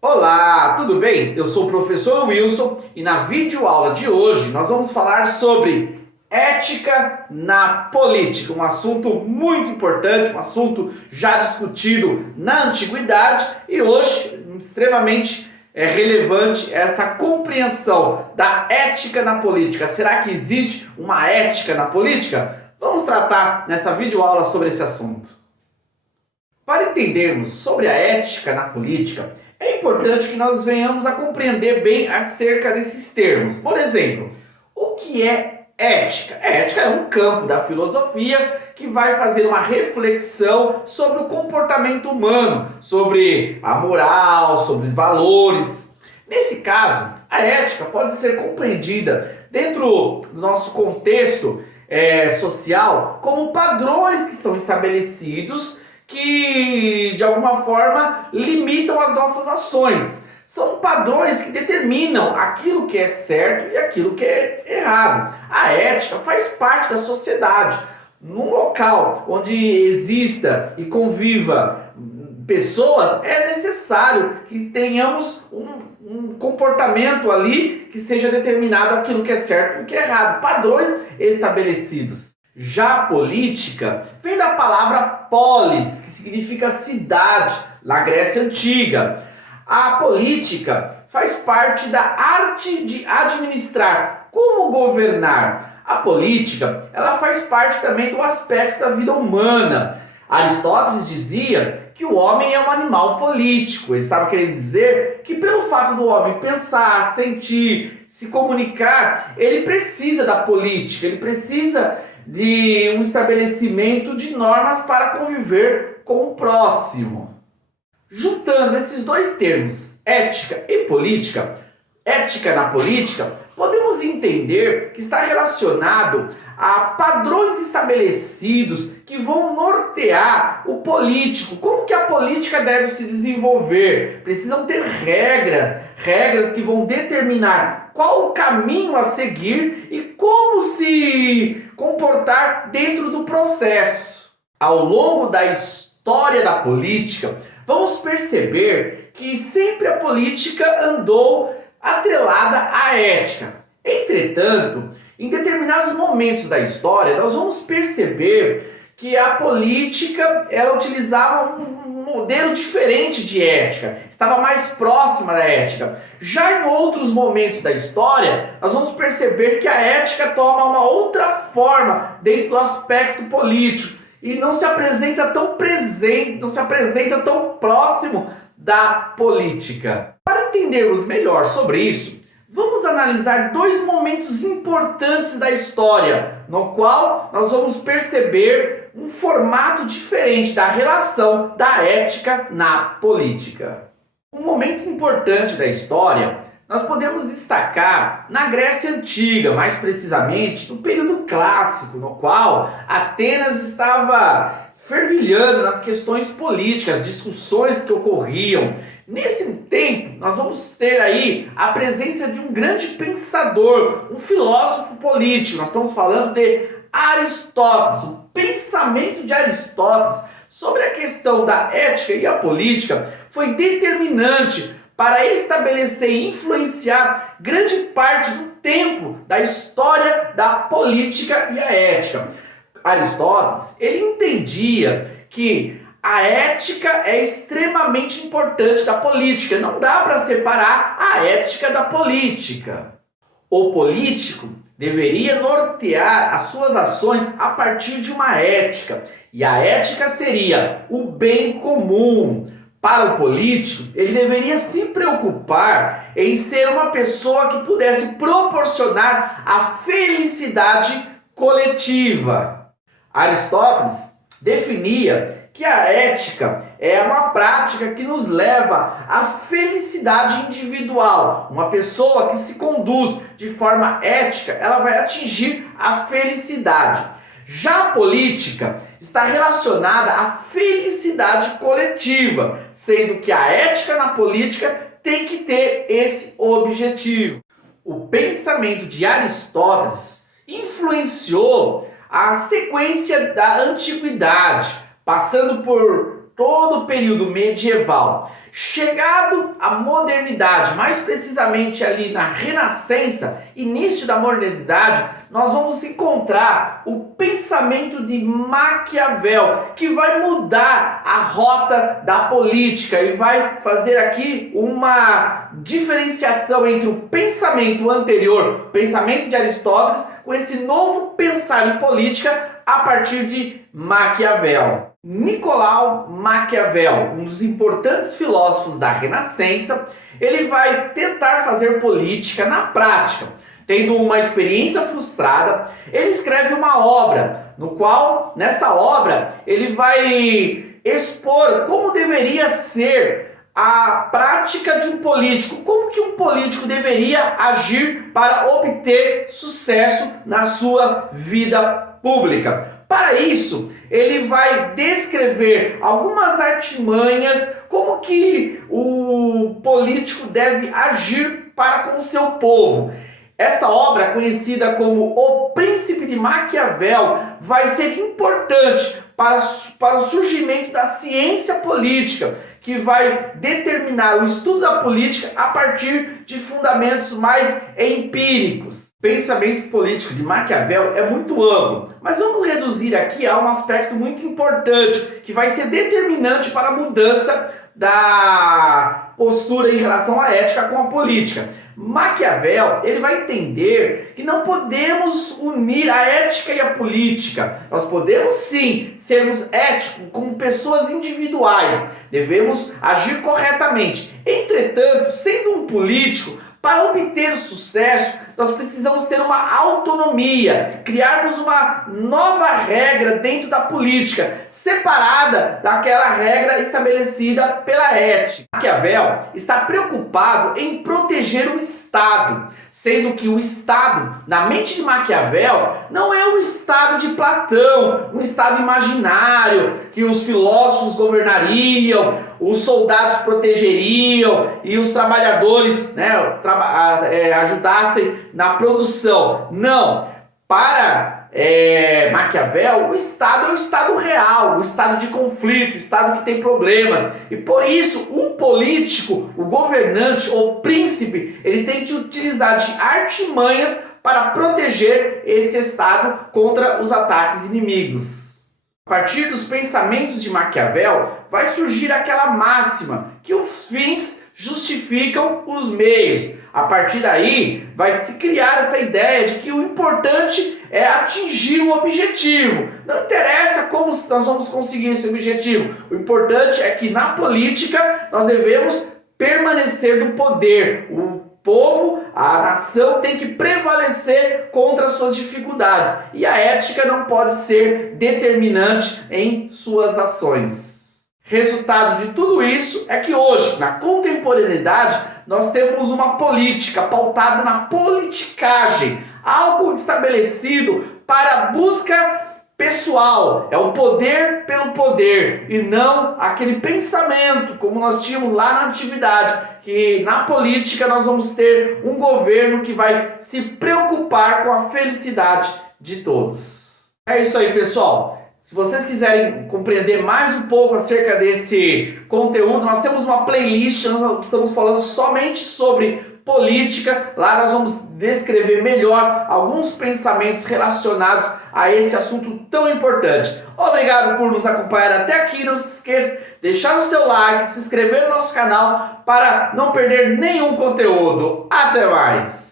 Olá, tudo bem? Eu sou o professor Wilson e na videoaula de hoje nós vamos falar sobre ética na política, um assunto muito importante, um assunto já discutido na antiguidade e hoje extremamente relevante essa compreensão da ética na política. Será que existe uma ética na política? Vamos tratar nessa videoaula sobre esse assunto. Para entendermos sobre a ética na política, é importante que nós venhamos a compreender bem acerca desses termos. Por exemplo, o que é ética? A ética é um campo da filosofia que vai fazer uma reflexão sobre o comportamento humano, sobre a moral, sobre os valores. Nesse caso, a ética pode ser compreendida dentro do nosso contexto social como padrões que são estabelecidos que de alguma forma limitam as nossas ações. São padrões que determinam aquilo que é certo e aquilo que é errado. A ética faz parte da sociedade. Num local onde exista e conviva pessoas, é necessário que tenhamos um comportamento ali que seja determinado aquilo que é certo e o que é errado. Padrões estabelecidos. Já a política vem da palavra polis, que significa cidade, na Grécia Antiga. A política faz parte da arte de administrar, como governar. A política, ela faz parte também do aspecto da vida humana. Aristóteles dizia que o homem é um animal político. Ele estava querendo dizer que pelo fato do homem pensar, sentir, se comunicar, ele precisa da política, ele precisa de um estabelecimento de normas para conviver com o próximo. Juntando esses dois termos, ética e política, ética na política, podemos entender que está relacionado a padrões estabelecidos que vão nortear o político. Como que a política deve se desenvolver? Precisam ter regras que vão determinar qual o caminho a seguir e como se comportar dentro do processo. Ao longo da história da política, vamos perceber que sempre a política andou atrelada à ética. Entretanto, em determinados momentos da história, nós vamos perceber que a política ela utilizava um modelo diferente de ética, estava mais próxima da ética. Já em outros momentos da história, nós vamos perceber que a ética toma uma outra forma dentro do aspecto político e não se apresenta tão presente, não se apresenta tão próximo da política. Para entendermos melhor sobre isso, vamos analisar dois momentos importantes da história, no qual nós vamos perceber um formato diferente da relação da ética na política. Um momento importante da história nós podemos destacar na Grécia Antiga, mais precisamente no período clássico, no qual Atenas estava fervilhando nas questões políticas, discussões que ocorriam. Nesse tempo, nós vamos ter aí a presença de um grande pensador, um filósofo político. Nós estamos falando de Aristóteles. O pensamento de Aristóteles sobre a questão da ética e a política foi determinante para estabelecer e influenciar grande parte do tempo da história da política e a ética. Aristóteles, ele entendia que a ética é extremamente importante da política. Não dá para separar a ética da política. O político deveria nortear as suas ações a partir de uma ética. E a ética seria o bem comum. Para o político, ele deveria se preocupar em ser uma pessoa que pudesse proporcionar a felicidade coletiva. Aristóteles definia que a ética é uma prática que nos leva à felicidade individual. Uma pessoa que se conduz de forma ética, ela vai atingir a felicidade. Já a política está relacionada à felicidade coletiva, sendo que a ética na política tem que ter esse objetivo. O pensamento de Aristóteles influenciou a sequência da antiguidade, passando por todo o período medieval. Chegado à modernidade, mais precisamente ali na Renascença, início da modernidade, nós vamos encontrar o pensamento de Maquiavel, que vai mudar a rota da política e vai fazer aqui uma diferenciação entre o pensamento anterior, o pensamento de Aristóteles, com esse novo pensar em política a partir de Maquiavel. Nicolau Maquiavel, um dos importantes filósofos da Renascença, ele vai tentar fazer política na prática. Tendo uma experiência frustrada, ele escreve uma obra, no qual, nessa obra, ele vai expor como deveria ser a prática de um político, como que um político deveria agir para obter sucesso na sua vida pública. Para isso, ele vai descrever algumas artimanhas, como que o político deve agir para com o seu povo. Essa obra, conhecida como O Príncipe de Maquiavel, vai ser importante para o surgimento da ciência política, que vai determinar o estudo da política a partir de fundamentos mais empíricos. O pensamento político de Maquiavel é muito amplo, mas vamos reduzir aqui a um aspecto muito importante, que vai ser determinante para a mudança da postura em relação à ética com a política. Maquiavel, ele vai entender que não podemos unir a ética e a política. Nós podemos sim sermos éticos como pessoas individuais, devemos agir corretamente. Entretanto, sendo um político, para obter sucesso, nós precisamos ter uma autonomia, criarmos uma nova regra dentro da política, separada daquela regra estabelecida pela ética. Maquiavel está preocupado em proteger o Estado, sendo que o Estado, na mente de Maquiavel, não é um Estado de Platão, um Estado imaginário, que os filósofos governariam, os soldados protegeriam e os trabalhadores, ajudassem na produção. Não, para Maquiavel, o Estado é o Estado real, o Estado de conflito, o Estado que tem problemas. E por isso, o político, o governante ou príncipe, ele tem que utilizar de artimanhas para proteger esse Estado contra os ataques inimigos. A partir dos pensamentos de Maquiavel, vai surgir aquela máxima que os fins justificam os meios. A partir daí, vai se criar essa ideia de que o importante é atingir o objetivo. Não interessa como nós vamos conseguir esse objetivo. O importante é que na política nós devemos permanecer no poder. O povo, a nação tem que prevalecer contra as suas dificuldades. E a ética não pode ser determinante em suas ações. Resultado de tudo isso é que hoje, na contemporaneidade, nós temos uma política pautada na politicagem, algo estabelecido para a busca pessoal, é o poder pelo poder e não aquele pensamento como nós tínhamos lá na antiguidade, que na política nós vamos ter um governo que vai se preocupar com a felicidade de todos. É isso aí, pessoal. Se vocês quiserem compreender mais um pouco acerca desse conteúdo, nós temos uma playlist, nós estamos falando somente sobre política. Lá nós vamos descrever melhor alguns pensamentos relacionados a esse assunto tão importante. Obrigado por nos acompanhar até aqui. Não se esqueça de deixar o seu like, se inscrever no nosso canal para não perder nenhum conteúdo. Até mais!